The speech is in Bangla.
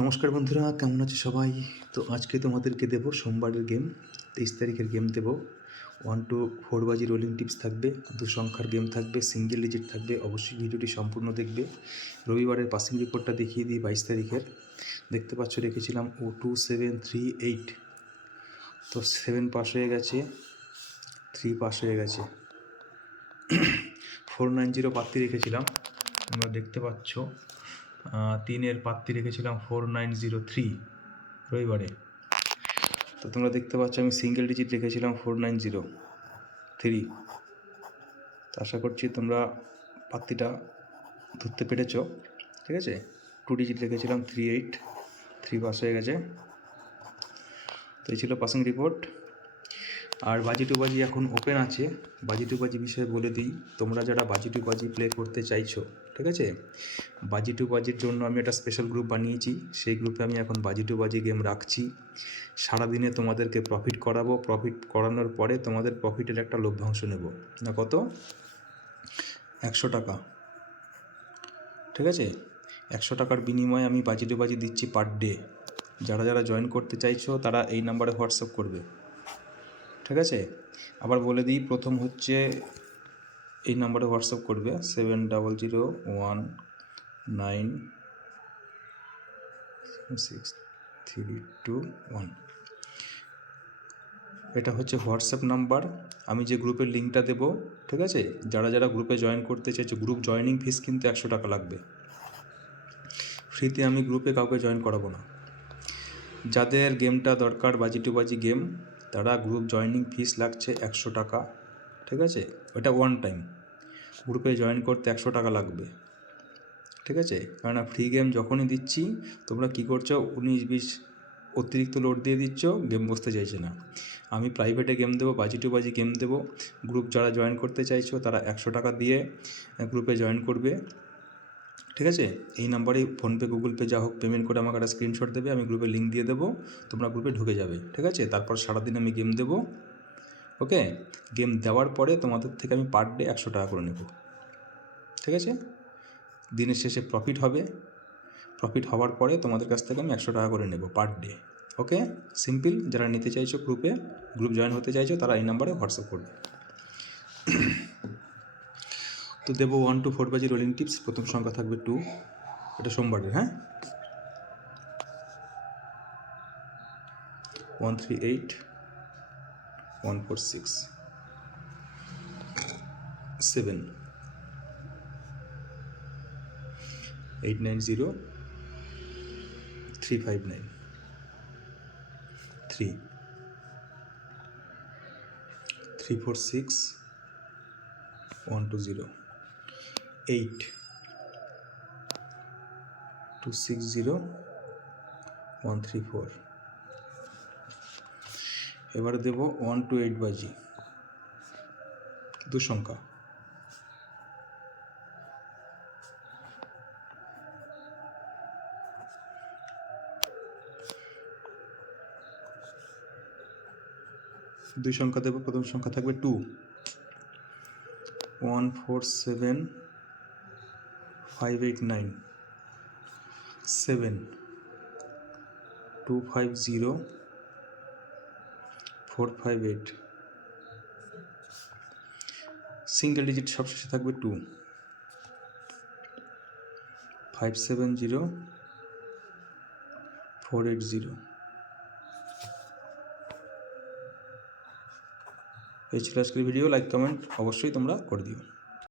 নমস্কার বন্ধুরা, কেমন আছে সবাই? তো আজকে তোমাদেরকে দেবো সোমবারের গেম, 23 তারিখের গেম দেবো। 1 to 4 বাজি রোলিং টিপস থাকবে, 2 সংখ্যার গেম থাকবে, সিঙ্গেল ডিজিট থাকবে। অবশ্যই ভিডিওটি সম্পূর্ণ দেখবে। রবিবারের পাসিং রিপোর্টটা দেখিয়ে দিই। 22 তারিখের দেখতে পাচ্ছ রেখেছিলাম O2738, তো 7 পাস হয়ে গেছে, 3 পাস হয়ে গেছে। 490 প্রার্থী রেখেছিলাম, তোমরা দেখতে পাচ্ছ। 3-এর প্রার্থী রেখেছিলাম 4903 রবিবারে, তো তোমরা দেখতে পাচ্ছ আমি সিঙ্গেল ডিজিট রেখেছিলাম 4903। তো আশা করছি তোমরা প্রার্থীটা ধরতে পেরেছ। ঠিক আছে, 2 ডিজিট রেখেছিলাম 383 পাস হয়ে গেছে। তো এই ছিল পাসিং রিপোর্ট। আর বাজি টু বাজি এখন ওপেন আছে। বাজি টু বাজি বিষয়ে বলে দিই, তোমরা যারা বাজি টু বাজি প্লে করতে চাইছো, ঠিক আছে, বাজি টু বাজির জন্য আমি একটা স্পেশাল গ্রুপ বানিয়েছি। সেই গ্রুপে আমি এখন বাজি টু বাজি গেম রাখছি। সারাদিনে তোমাদেরকে প্রফিট করাবো। প্রফিট করানোর পরে তোমাদের প্রফিটের একটা লভ্যাংশ নেব। না কত? 100 টাকা। ঠিক আছে, 100 টাকার বিনিময়ে আমি বাজি টু বাজি দিচ্ছি পার ডে। যারা যারা জয়েন করতে চাইছো তারা এই নাম্বারে হোয়াটসঅ্যাপ করবে। ঠিক আছে, আবার বলে দিই, প্রথম হচ্ছে এই নাম্বারে হোয়াটসঅ্যাপ করবে 7001966321। এটা হচ্ছে হোয়াটসঅ্যাপ নাম্বার। আমি যে গ্রুপের লিঙ্কটা দেবো, ঠিক আছে, যারা যারা গ্রুপে জয়েন করতে চাইছো, গ্রুপ জয়েনিং ফিস কিন্তু 100 টাকা লাগবে। ফ্রিতে আমি গ্রুপে কাউকে জয়েন করাবো না। যাদের গেমটা দরকার বাজি টু বাজি গেম, তারা গ্রুপ জয়েনিং ফিস লাগছে 100 টাকা। ঠিক আছে, ওটা ওয়ান টাইম। গ্রুপে জয়েন করতে 100 টাকা লাগবে। ঠিক আছে, কেননা ফ্রি গেম যখনই দিচ্ছি তোমরা কী করছো, 19-20 অতিরিক্ত লোড দিয়ে দিচ্ছ, গেম বসতে চাইছে না। আমি প্রাইভেটে গেম দেবো, বাজি টু বাজি গেম দেবো। গ্রুপ যারা জয়েন করতে চাইছো তারা 100 টাকা দিয়ে গ্রুপে জয়েন করবে। ঠিক আছে, এই নাম্বারেই ফোনপে গুগল পে যা হোক পেমেন্ট করে আমাকে একটা স্ক্রিনশট দেবে, আমি গ্রুপে লিঙ্ক দিয়ে দেবো, তোমরা গ্রুপে ঢুকে যাবে। ঠিক আছে, তারপর সারাদিন আমি গেম দেবো। ওকে, গেম দেওয়ার পরে তোমাদের থেকে আমি পার ডে 100 টাকা করে নেব। ঠিক আছে, দিনের শেষে প্রফিট হবে। প্রফিট হওয়ার পরে তোমাদের কাছ থেকে আমি 100 টাকা করে নেব পার ডে। ওকে, সিম্পল। যারা নিতে চাইছো গ্রুপ জয়েন হতে চাইছো তারা এই নাম্বারে হোয়াটসঅ্যাপ করবে। তো দেবো 1 to 4 বাজি রোলিং টিপস। প্রথম সংখ্যা থাকবে 2, এটা সোমবারের। হ্যাঁ, 138 146 7 890 359 3 346 120 8 260 134। এবারে দেব 1 to 8 বাজি, 2 সংখ্যা। দুই সংখ্যা দেব। প্রথম সংখ্যা থাকবে 2, 147 589 7 250 458। সিঙ্গেল ডিজিট সবশেষে থাকবে 2, 570 480। এই ছিল আজকের ভিডিও। লাইক কমেন্ট অবশ্যই তোমরা করে দিও।